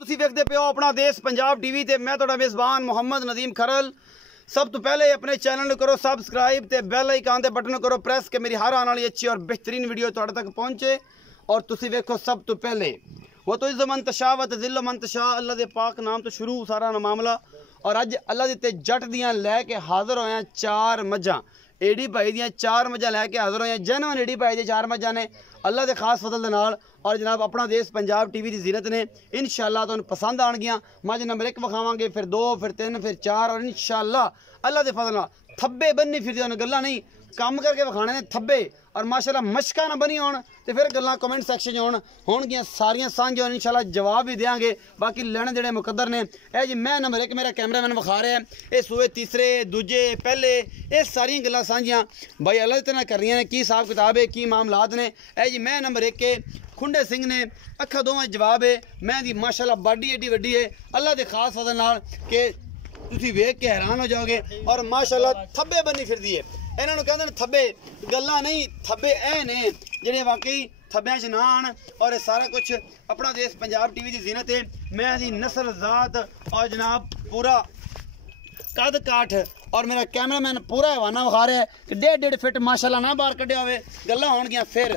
ਤੁਸੀਂ ਵੇਖਦੇ ਪਿਓ ਆਪਣਾ ਦੇਸ਼ ਪੰਜਾਬ ਟੀਵੀ ਤੇ ਮੈਂ ਤੁਹਾਡਾ ਮੇਜ਼ਬਾਨ ਮੁਹੰਮਦ ਨਦੀਮ ਖਰਲ। सब तो पहले अपने चैनल को करो सबसक्राइब ते बेल आइकन दे बटन करो प्रेस के मेरी हर आने वाली अच्छी और बेहतरीन वीडियो तुहाडे तक पहुंचे। और तुसी वेखो सब तो पहले वो तो इज़्ज़ मन तशा व तज़िल्लु मन तशा अल्लाह दे पाक नाम तो शुरू सारा मामला। और अज अल्लाह दे ते जट दियां लैके हाज़र होया चार मझां एडी भाई दियां चार मझां लैके हाज़र होया जैनवन एडी भाई दी चार मझां ने अल्लाह दे खास फजल दे नाल। और जनाब अपना देश पंजाब टीवी की जीनत ने इंशाअल्लाह तुहानूं पसंद आउणगियां। मझ नंबर 1 विखावांगे, फिर 2, फिर 3, फिर 4 और इंशाअल्लाह अल्लाह दे फजल नाल थब्बे बन्नी फिर गल्लां नहीं काम करके विखाने ने थब्बे। और माशाअल्लाह मशकां ना बनी होण ते फिर गल्लां कमेंट सैक्शन होणगियां सारियां सांझियां इंशाअल्लाह जवाब भी देंगे। बाकी लेने देने मुकद्दर ने। ए जी मैं नंबर 1 मेरा कैमरामैन विखा रहा है ये सूए तीसरे दूजे पहले ये सारियां गल्लां सांझियां भाई अल्लाह दे नाल कर रही ने की हिसाब किताब है की मामलात ने। ए जी मैं नंबर 1 खुंडे सिंह ने अखा दोवें जवाब है। मैं दी माशाअल्लाह बाडी एडी वड्डी है अल्लाह दे खास फजल नाल के तुसीं वेख के हैरान हो जाओगे। और माशाअल्लाह थब्बे बनी फिरदी है इन्होंने कहते हैं थब्बे गल्लां नहीं थब्बे ऐ ने जेडे वाकई थब्बियां च ना आन। और सारा कुछ अपना देश पंजाब टीवी की जीनत है। मैं दी नस्ल जात और जनाब पूरा कद काठ और मेरा कैमरामैन पूरा हवाना विखा रहा है कि 1.5 फुट माशाअल्लाह ना बाहर कढ़िया होवे गल्लां होणगियां। फिर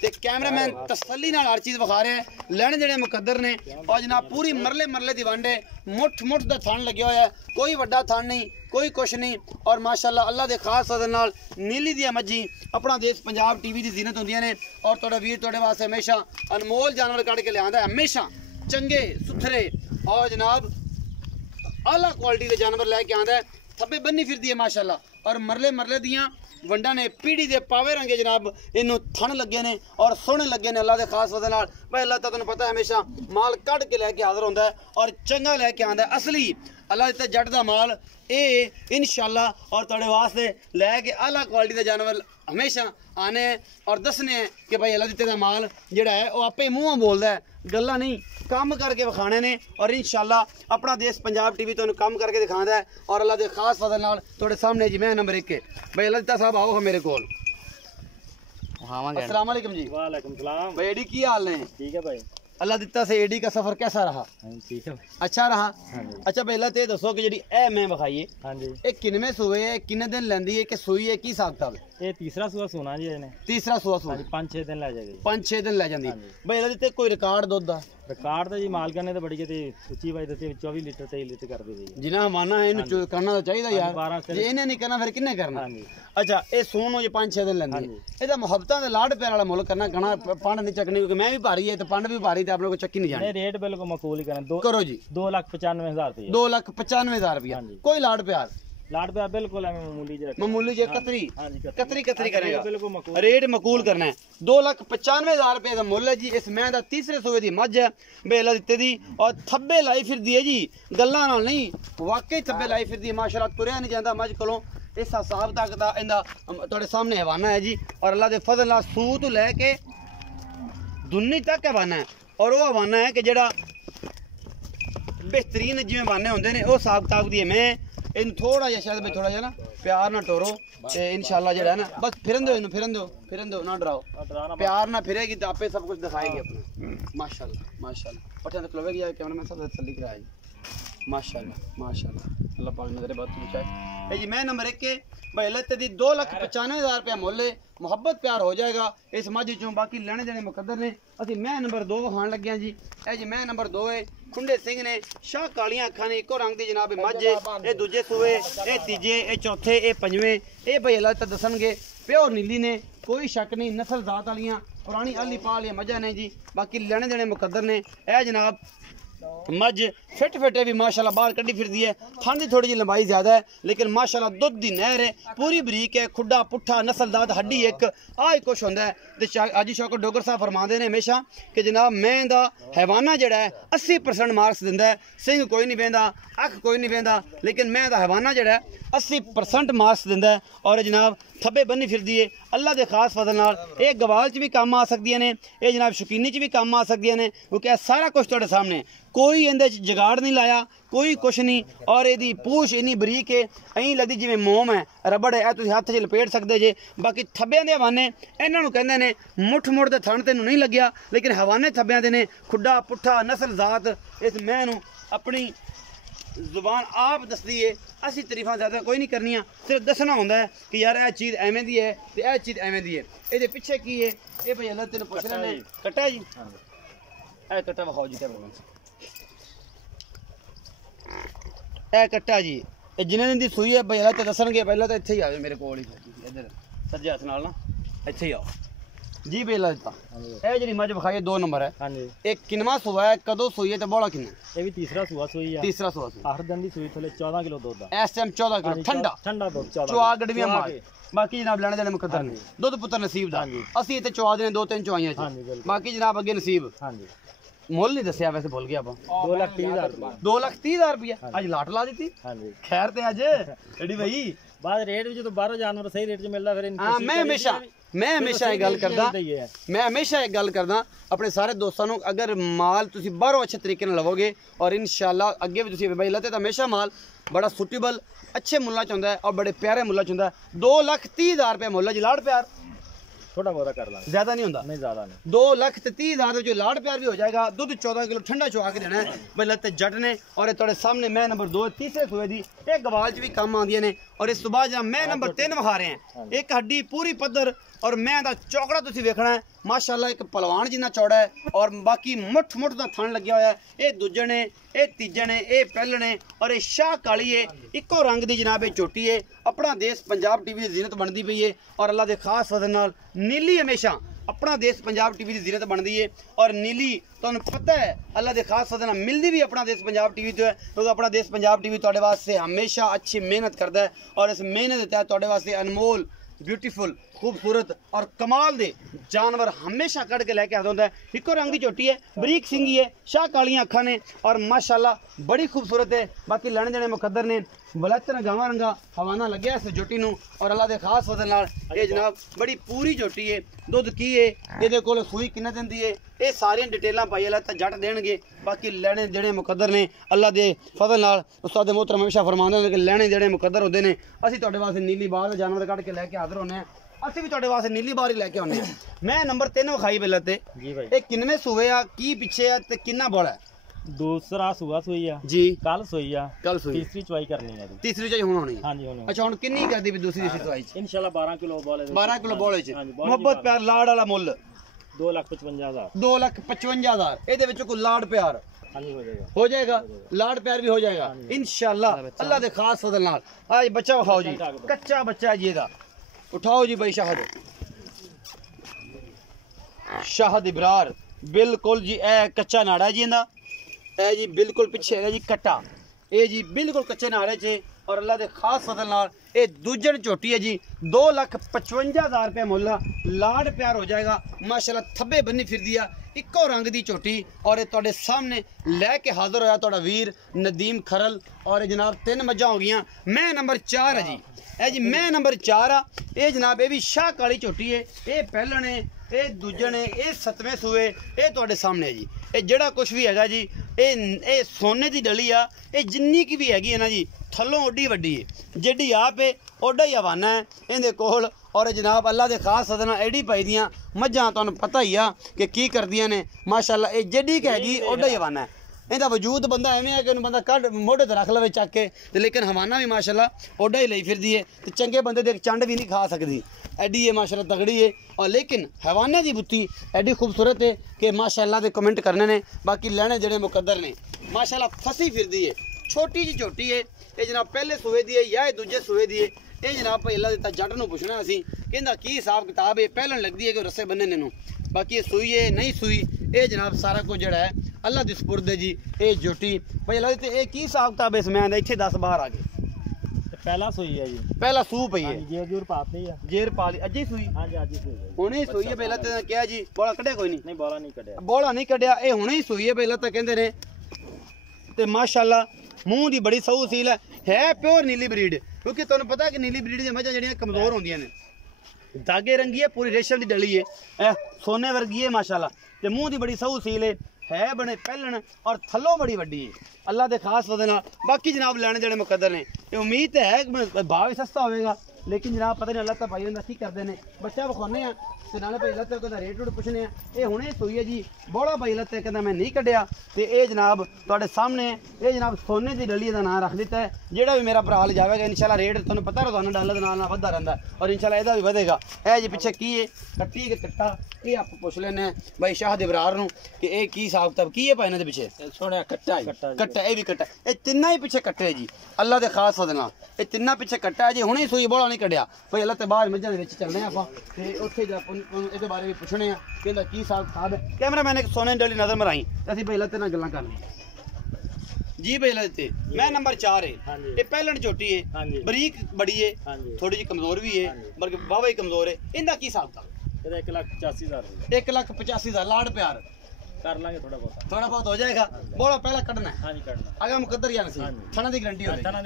ते कैमरामैन तसल्ली नाल हर चीज़ विखा रहा है लैने देने मुकद्दर ने। और जनाब पूरी मरले मरले दी वंड है मुठ मुठ दा थन लग्या होया है कोई वड्डा थन नहीं कोई कुछ नहीं। और माशाअल्लाह अल्लाह दे खास फजल नाल नीली दी मज्जी अपना देश पंजाब टीवी की जीनत होंदियां ने। और तुहाडा वीर तुहाडे वास्ते हमेशा अनमोल जानवर कढ़ के लिआंदा है हमेशा चंगे सुथरे और जनाब आला क्वालिटी के जानवर लैके आंदा है। थब्बे बन्नी फिरदी है माशाअल्लाह और मरले मरले दियां वंडा ने पीढ़ी दे पावे रंगे जनाब इनू थन लगे ने और सोहने लगे ने अल्लाह दे खास फजल नाल। भाई अल्लाह तुहानूं पता है हमेशा माल कढ़ के लैके हाज़र होंदा है और चंगा लैके आंदा है असली अल्लाह दे जट दा माल ये इंशाअल्लाह। और तुहाडे वास्ते लैके आला क्वालिटी का जानवर हमेशा आने और दसने हैं कि भाई अल्लाह दित्ते दा माल जिहड़ा है वो आपे मूँहों बोलदा है गल्लां नहीं काम करके विखाने ने। और इंशाअल्लाह अपना देश पंजाब टीवी तुहानूं काम करके दिखांदा है। और अल्लाह दे खास फजल नाल तुहाडे सामने जी मैं नंबर 1 भाई अल्लाह दित्ता साहब आओ मेरे कोल। अस्सलाम वालेकुम जी। वालेकुम सलाम भाई एडी की हाल ने? ठीक है भाई अल्लाह दित्ता से एडी का सफर कैसा रहा? ठीक है अच्छा रहा। अच्छा भाई अल्लाह ते दसो कि जी ए मैं विखाई हाँ जी ये किनवे सूए है किन्ने दिन लैंदी है कि सूई है की हिसाब किताब? ये तीसरा सूआ सोना जी इन्हें तीसरा सूआ सूआ 5-6 दिन लै जाएगी 5-6 दिन लै जांदी। भाई अल्लाह दित्ते कोई रिकॉर्ड दुध दा रिकॉर्ड तो जी मालका ने तो बड़ी कहते उच्ची बाई दती 24 लीटर 23 लीटर कर दी गई जिना माना है इन्हें करना तो चाहिए यार जे इन्हें नहीं करना फिर किन्ने करना? अच्छा ये सून हो 5-6 दिन लैंदी है मुहब्बतां दे लाड प्यार वाला मुल करना कना पंड नहीं चकनी क्योंकि मैं भी भारी है तो पंड भी भारी तो आप लोग को चक्की नहीं जानी। रेट बिल्कुल मकबूल ही करना करो जी 2,95,000 रुपये 2,95,000 रुपया कोई लाड प्यार बिल्कुल मामूली जे कतरी कतरी करेगा बिल्कुल रेट मकूल करना है 2,95,000 रुपये का मुल है जी। इस मैं दा तीसरे सूए दी मझ है बेला दित्ते दी और थब्बे लाई फिरदी है जी गल्लां नाल नहीं वाकई थब्बे लाई फिरदी है माशाअल्लाह तुरिया नहीं जांदा मझ कोलों इस हिसाब तक दा इंदा तुहाडे सामने हवाना है जी। और अल्लाह दे फजल नाल सूह तो लैके दुन्नी तक हवाना है और वो हवाना है कि जेड़ा बेहतरीन जिवें हवाने होंदे ने वो हिसाब किताब दी है। मैं इन थोड़ा जा शायद थोड़ा जा ना प्यार ना टोरो इंशाअल्लाह जेड़ा है ना बस फिरन दो इन्हू फिरन दो ना डराओ प्यार ना फिरेगी तो आपे सब कुछ दिखाएगी अपना माशाअल्लाह माशाअल्लाह। पठन तो खलोवेगी यार कैमरा में सब तसल्ली कराया जी माशाअल्लाह माशाअल्लाह अल्लाह पाक नजरे बात पहुंचाए। ए जी मैं नंबर 1 भाई अल्लाह दी 2,95,000 रुपया मुल है मुहब्बत प्यार हो जाएगा इस मझ चों। बाकी लेने देने मुकद्दर ने असी मैं नंबर 2 विखाण लगे जी। ए जी मैं नंबर 2 है खुंडे सिंह ने शाह कालियां अखां ने एको रंग दी जनाब मझ ये दूजे सूए ये तीजे ये चौथे ये पंजवें ये भाई अल्लाह तक दसणगे प्योर नीली ने कोई शक नहीं नस्ल जात वालियां पुरानी अली पाल मझां ने जी। बाकी लेने देने मुकद्दर ने ए जनाब मझ फिट फिटे भी माशाअल्लाह बाहर कड्डी फिरदी है थन दी थोड़ी जी लंबाई ज्यादा है लेकिन माशाअल्लाह दुध दी नहर है पूरी बरीक है खुड्डा पुट्ठा नस्लदार हड्डी एक आ कुछ होंदा है। ते आजी शौकत डोगर साहब फरमाते ने हमेशा कि जनाब मैं दा हैवाना जेड़ा है 80% मार्क्स दिंदा है सिंह कोई नहीं बेंदा अख कोई नहीं बेंदा लेकिन मैं दा हैवाना जेड़ा है 80% मार्क्स दिंदा है। और जनाब थब्बे बन्नी फिरदी है अल्लाह दे खास फजल नाल ये गवाल च भी काम आ सकदियां ने ये जनाब शौकीनी च भी काम आ सकदियां ने क्योंकि सारा कुछ तुहाडे सामने कोई इहदे च जगाड़ नहीं लाया, कोई कुछ नहीं। और इहदी पूछ इन्नी बरीक है, ऐं लगदी जिवें मोम है, रबड़ है, तुसीं हत्थ 'च लपेट सकदे जे। बाकी थब्बिਆਂ ਦੇ हवाने इन्हां नूं कहंदे ने मुठ मुठ दे थण तैनूं नहीं लग्या, लेकिन हवाने थब्बिਆਂ ਦੇ ने खुड्डा पुट्ठा नस्ल जात इस मैं नूं अपनी जुबान आप दसदी है। असी तारीफां ज़्यादा कोई नहीं करनियां, सिर्फ दसना होंदा है कि यार यह चीज़ एवें दी है ते यह चीज़ एवें दी है। ये पिछे की है, ये भाई अल्लाह तेन पुछ रहे हैं कट्टा है जी, ए कट्टा विखाओ जी, ए कट्टा जी, जिन्हें दिन दी सूई है भाई अल्लाह ते दसणगे। पहला तो इत्थे ही आओ मेरे कोल ही, इधर सज्जे हत्थ नाल ना इत्थे ही आओ जी। बेला दा ए जेडी मज विखाई 2 नंबर है। हां जी, एक किनवा सुआ है, कदों सूई है ते बड़ा किन्ना? ये भी तीसरा सुआ सूई है। तीसरा सुआ सूई, 8 दिन दी सूई, थले 14 किलो दूध दा इस टाइम 14 किलो ठंडा ठंडा दूध, 14 चुआ गड़वियां मार। बाकी जनाब लेने देने मुकद्दर ने, दुध पुत्र नसीब दा। असि इत्थे चुआ देने 2-3 चुआइयां च, बाकी जनाब अगे नसीब। हां जी, मुल नहीं दसिया वैसे भूल गया, 2,30,000 रुपया। 2,30,000 रुपया अज लाट ला दी। हाँ जी, खैर ते अज एडी भाई बाद रेट भी जो बाहरों जानवर सही रेट च मिलदा फिर। हां, मैं हमेशा एक गल करदा, मैं हमेशा एक गल करदा अपने सारे दोस्तों नूं, अगर माल तुसीं बाहरों अच्छे तरीके नाल लवोगे और इंशाअल्लाह अगे भी तुसीं भाई लते, तो हमेशा माल बड़ा सुटेबल अच्छे मुल्लां च हुंदा है और बड़े प्यारे मुल्लां च हुंदा है। 2,30,000 रुपया मुल्ल जी। लाड़ प्यार थोड़ा बहुत कर लांगे, ज्यादा नहीं होता, नहीं ज्यादा नहीं। 2,30,000 जो लाड़ प्यार भी हो जाएगा। दूध 14 किलो ठंडा चुआ के देना है भाई लते जट ने। और थोड़े सामने मैं नंबर 2 तीसरे सूए दी एक गवाल च भी काम आंदियां ने। और इस सुबह जब मैं नंबर 3 विखा रहे हैं, एक हड्डी पूरी पद्धर और मैं दा चौकड़ा तुसीं वेखना है माशाअल्लाह, एक पहलवान जिन्ना चौड़ा है और बाकी मुठ मुठ दा थण लग्या होया है। ये दूजे ने, ये तीजे ने, ये पहले ने और ये शाह काली है, इको रंग दी जनाब ये चोटी है। अपना देश पंजाब टीवी की जीनत बनती पई है और अल्लाह के खास फजल नाल नीली हमेशा अपना देश पंजाब टीवी की जीनत बनती है। और नीली तुहानूं पता है अल्लाह के खास फजल नाल मिलती भी अपना देश पंजाब टीवी तो है, क्योंकि अपना देश पंजाब टीवी तुहाडे वास्ते हमेशा अच्छी मेहनत करता है और इस मेहनत के तहत तुहाडे वास्ते अनमोल ब्यूटीफुल खूबसूरत और कमाल दे जानवर हमेशा कड़ के लैके आता है। इको रंग की चोटी है, बरीक सिंगी है, शाह कालियां अखा ने और माशाअल्लाह बड़ी खूबसूरत है। बाकी लेने देने मुकद्दर ने बलैतर गावा रंगा हवाना लग्या इस जोटी नूं और अल्लाह के खास फजल नाल ये जनाब बड़ी पूरी जोटी है। दुध की है, ये कोल सूई किन्ने दिन दी है, ये सारियां डिटेलां पाई अल्लाह ते जट देणगे। बाकी लेने देने मुकद्दर ने अल्लाह के फजल नाल। उस्ताद मोहतरम हमेशा फरमांदे ने कि लेने देने मुकद्दर होंदे ने। असीं तुहाडे वास्ते नीली बार जानवर कढ के लैके हाज़र होने हैं, असीं भी तुहाडे वास्ते नीली बार ही लैके आउने हैं। मैं नंबर 3 विखाई पहले ते जी भाई, ये किन्नवे सूए आ, की पिछे आ ते किन्ना बड़ा है? दूसरा सुआ सोई है जी, कल सोई है, कल सोई। तीसरी चवाई करनी है, तीसरी चवाई हुण होनी है। हां जी हुण। अच्छा हुण किन्नी करदी भी दूसरी चवाई इंशाल्लाह? 12 किलो बोले, 12 किलो बोले च मोहब्बत प्यार लाड़ वाला मुੱਲ 2,55,000। 2,55,000 ਇਹਦੇ ਵਿੱਚ ਕੋਈ ਲਾੜ ਪਿਆਰ हो जाएगा, लाड़ प्यार भी हो जाएगा इंशाल्लाह अल्लाह के खास फजल नाल। आज बच्चा उठाओ जी, कच्चा बच्चा है जी दा, उठाओ जी भाई। शाहद शाहद इब्रार बिल्कुल जी, ए कच्चा नाड़ा जी इंदा, ए जी बिल्कुल पिछे है जी कट्टा, ये जी बिल्कुल कच्चे नाड़े च। और अल्लाह के खास फजल नाल ये दूजन झोटी है जी। 2,55,000 रुपया मुल्ला, लाड़ प्यार हो जाएगा माशाल्लाह। थब्बे बन्नी फिर दिया इको रंग दी झोटी और ये तुहाडे सामने लैके हाजिर होया तुहाडा वीर नदीम खरल। और जनाब 3 मज्जां हो गईयां। मैं नंबर 4 है जी, ए जी मैं नंबर 4 आ। ये जनाब ये भी शाह काली झोटी है, ये पहले ने, ये दूजे ने, ये 7वें सूए, ये तुहाडे सामने है जी। ये जेड़ा कुछ भी हैगा जी, ये सोने की डली आ, ये जिन्नी की भी हैगी है ना जी, थल्लों ओडी वड्डी है, जेडी आप है ओडा ही हवाना है इहदे कोल। और जनाब अल्लाह के खास सदना एडी पाई दियां मज्जां तुहानूं पता ही आ कि की करदियां ने माशाअल्लाह। ये जेडी की हैगी ओडा ही हवाना है, इहदा वजूद बंदा एवें है कि उन्हें बंदा कढ़ मोढ़े ते रख लवे चक के, लेकिन हवाना भी माशाअल्लाह ओडा ही लई फिरदी है। ते चंगे बंदे दे चंड भी नहीं खा सकदी, एडी है माशाअल्लाह तगड़ी है। और लेकिन हवाने की बुत्ती एडी खूबसूरत है कि माशाअल्लाह दे कमेंट करने ने। बाकी लेने जेड़े मुकद्दर ने माशाअल्लाह फसी फिरदी है, छोटी जी झोटी है। ये जनाब पहले सूए दी है या ये दूजे सूए दी है? ये जनाब भाई अल्लाह दिता जट नूं पुछना असीं कहंदा की हिसाब किताब है, पहलन लगदी है कि रस्से बन्ने ने नूं। बाकी ये सूई है नहीं सूई, ये जनाब सारा कुछ जड़ा है अल्लाह दी सुपुर्द है जी। ये झोटी भाई अल्लाह दी ये की हिसाब किताब है? इसमें इत्थे 10 बाहर आ गए। पहला सूई है जी, पहला सू पई है, जेर जूर पाती है, जेर पाली अजी सूई। हां जी अजी सूई है, हुणे सूई है। पहला ते क्या जी बोला कढिया कोई नहीं? नहीं बोला नहीं कढिया, बोला नहीं कढिया, ये हुणे ही सूई है पहला तो कहंदे ने। ते माशाअल्लाह मूँह की बड़ी सऊ सील है प्योर नीली ब्रीड, क्योंकि तुहानूं पता है कि नीली ब्रीड दी मझां जड़ियां कमजोर होंदियां ने। धागे रंगी है, पूरी रेशम की डली है, सोने वर्गी है माशाअल्लाह। ते मूँह की बड़ी सऊ सील है, है बने पहलन और थल्लों बड़ी वड्डी है अल्लाह के खास वजह नाल। बाकी जनाब लैने देने मुकद्दर ने, ये उम्मीद तो है भाव भी सस्ता होगा, लेकिन जनाब पता नहीं अल्लाह तो भाई होंगे की करते हैं। बच्चा विखाने हैं तो नाले भाई अल्लाह तो रेट रूट पुछने हैं। ये हुणे सूई है जी, बड़ा भाई अल्लाह तो कहता मैं नहीं कढ़िया, तो ये जनाब तुहाडे सामने ये जनाब सोने की डली का नाम रख दिता है। जोड़ा भी मेरा भरा ले जाएगा इंशाल्लाह रेट तुहानूं पता रोजाना डॉलर के नाल वधदा रहंदा और इंशाल्लाह इहदा भी वधेगा। ए जी पिछे की है कट्टी के कट्टा, ये आप पुछ लेने भाई शाह दिबरार नूं कि ये की हिसाब किताब की है भाई इन्हां दे पिछे सोने कट्टा कट्टा, ये भी कट्टा, ये तिन्ना ही पिछे कट्टे जी अल्लाह के खास वजह नाल। ये तिन्ना पिछे कट्टा है जी, हुणे सूई बड़ा नहीं कढ़िया भाई अल्लाह ते बाहर मझां दे विच चलने आपां ते उत्थे जा इहदे बारे भी पुछने आ कि इहदा की हिसाब किताब है। कैमरा मैन एक सोने दी डली नजर मराई ते असीं भाई अल्लाह ते नाल गल्लां करनी जी। भाई अल्लाह ते मैं नंबर 4 है, ये पहलन छोटी है, बरीक बड़ी है, थोड़ी जी कमजोर भी है, बल्कि बाबा ही कमजोर है। इहदा की हिसाब किताब 1,85,000 1,85,000 लाड प्यार कर लांगे, थोड़ा बहुत हो जाएगा। बोला पहला कटना है करना अगर मुकद्दर या नसीब थाना दी गारंटी होगी, थाना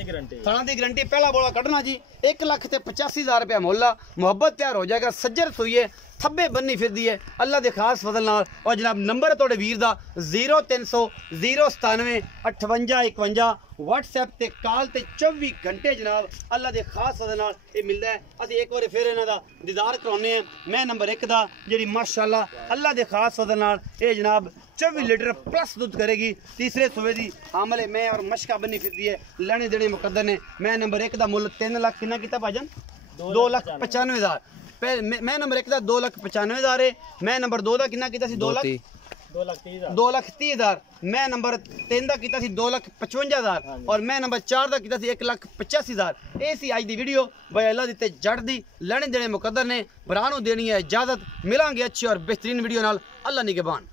दी गारंटी पहला बोला कटना जी। 1,85,000 रुपया मुल्ला, मुहब्बत तैयार हो जाएगा। सज्जर सुई है, थब्बे बन्नी फिरदी है अल्लाह के खास फजल नाल। और जनाब नंबर थोड़े वीर दा 0300 097 58 51 व्हाट्सएप ते कॉल ते 24 घंटे जनाब अल्लाह के खास फजल नाल ये मिलता है। असीं एक बार फिर इन्हां दा दीदार कराउने हैं। मैं नंबर 1 दा जिहड़ी माशाअल्लाह अल्लाह के खास फजल नाल ये जनाब 24 लीटर प्लस दूध करेगी। तीसरे सुबह दी हामले में और मशका बनी फिरदी है, लेने देने मुकद्दर ने। मैं नंबर 1 दा मुल्ल 3 लाख कितना किता भाजन 2,95,000। मैं नंबर 1 दा 2,95,000 है। मैं नंबर 2 दा कितना किता सी 2,30,000। मैं नंबर 3 दा किता सी 2,55,000 और मैं नंबर 4 दा किता सी 1,85,000। ये सी अज दी वीडियो भाई अल्लाह दी ते जड़ दी लेने देने मुकद्दर ने। भरा नूं देनी है इजाजत, मिलांगे अच्छी और बेहतरीन वीडियो नाल। अल्लाह निगहबान।